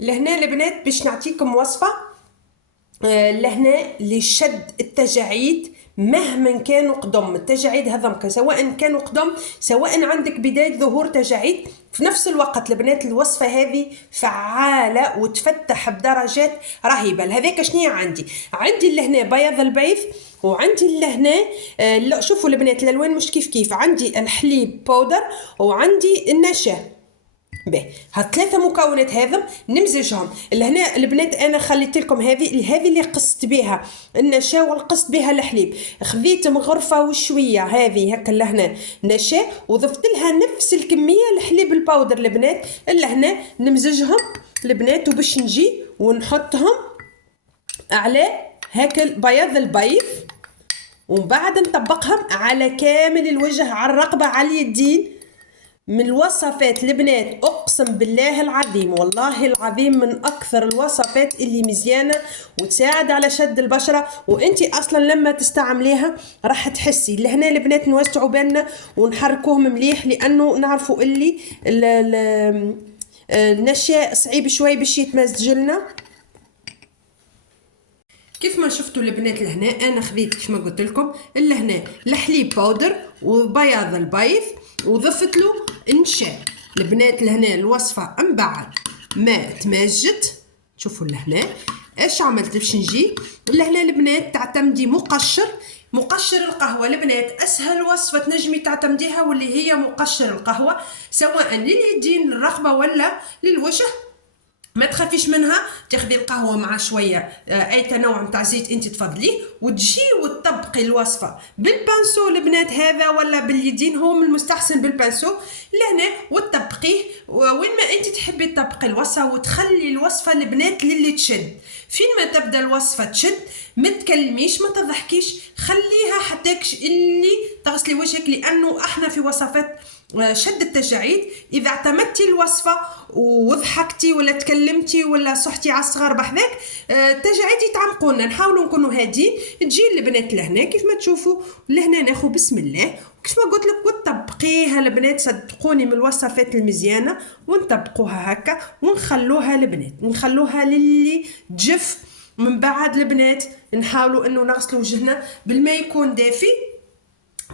لهنا البنات باش نعطيكم وصفة لهنا لشد التجاعيد مهما كانوا قدم. التجاعيد هذمك سواء كانوا قدم سواء عندك بداية ظهور تجاعيد في نفس الوقت. البنات الوصفة هذه فعالة وتفتح بدرجات رهيبة. لهذاك شنية عندي لهنا بياض البيض، وعندي لهنا لا شوفوا البنات الالوان مش كيف عندي الحليب باودر وعندي النشا. باهي هاد ثلاثه مكونات هذم نمزجهم. لهنا البنات انا خليت لكم هذه اللي قصت بها النشا والقصت بها الحليب. خذيت مغرفه وشويه هذه هكا لهنا نشا وضفت لها نفس الكميه الحليب الباودر. البنات لهنا نمزجهم البنات وباش نجي ونحطهم على هكا بياض البيض، ومن بعد نطبقهم على كامل الوجه، على الرقبه، على اليدين. من الوصفات البنات اقسم بالله العظيم والله العظيم من اكثر الوصفات اللي مزيانه وتساعد على شد البشره، وانتي اصلا لما تستعمليها راح تحسي. لهنا البنات نوسعوا بالنا ونحركوهم مليح لانه نعرفوا اللي النشاء صعيب شوي باش يتمزج لنا. كيف ما شفتوا البنات لهنا انا خذيت كيف ما قلت لكم لهنا الحليب باودر وبياض البيض وضفت له النشا. البنات لهنا الوصفه من بعد ما تمجت شوفوا لهنا ايش عملت باش نجي لهنا. البنات تعتمدي مقشر القهوه. البنات اسهل وصفه تنجمي تعتمديها واللي هي مقشر القهوه، سواء لليدين للرقبه ولا للوجه. ما تخافيش منها، تاخذي القهوه مع شويه اي تنوع نتاع زيت انت تفضليه وتجي وتطبقي الوصفه بالبانسو البنات هذا ولا باليدين، هو من المستحسن بالبانسو لهنا وتطبقيه وين ما انت تحبي تطبقي الوصفه وتخلي الوصفه البنات للي تشد. فين ما تبدا الوصفه تشد ما تكلميش ما تضحكيش، خليها حتى اللي تغسلي وجهك، لانه احنا في وصفات شد التجاعيد اذا اعتمدتي الوصفه وضحكتي ولا تكلمتي ولا صحتي على الصغار بحذاك التجاعيد يتعمقونا. نحاولوا نكونوا هادين. تجي البنات لهنا كيف ما تشوفوا لهنا ناخذ بسم الله وكيف ما قلت لك وتطبقيها البنات. صدقوني من الوصفات المزيانه ونطبقوها هكا ونخلوها البنات نخلوها للي تجف. من بعد البنات نحاولوا انه نغسلوا وجهنا بالماء يكون دافي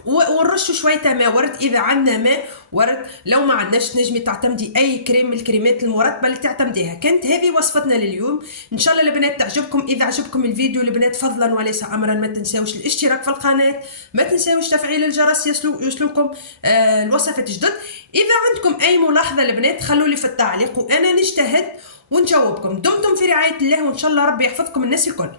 ونرشوا شويه ماء ورد اذا عندنا ماء ورد. لو ما عندناش تنجمي تعتمدي اي كريم من الكريمات المرطبه اللي تعتمديها. كانت هذه وصفتنا لليوم، ان شاء الله البنات تعجبكم. اذا عجبكم الفيديو البنات فضلا وليس امرا ما تنساوش الاشتراك في القناه، ما تنساوش تفعيل الجرس يوصلكم الوصفات الجدد. اذا عندكم اي ملاحظه البنات خلوا لي في التعليق وانا نجتهد ونجاوبكم. دمتم في رعايه الله وان شاء الله ربي يحفظكم الناس الكل.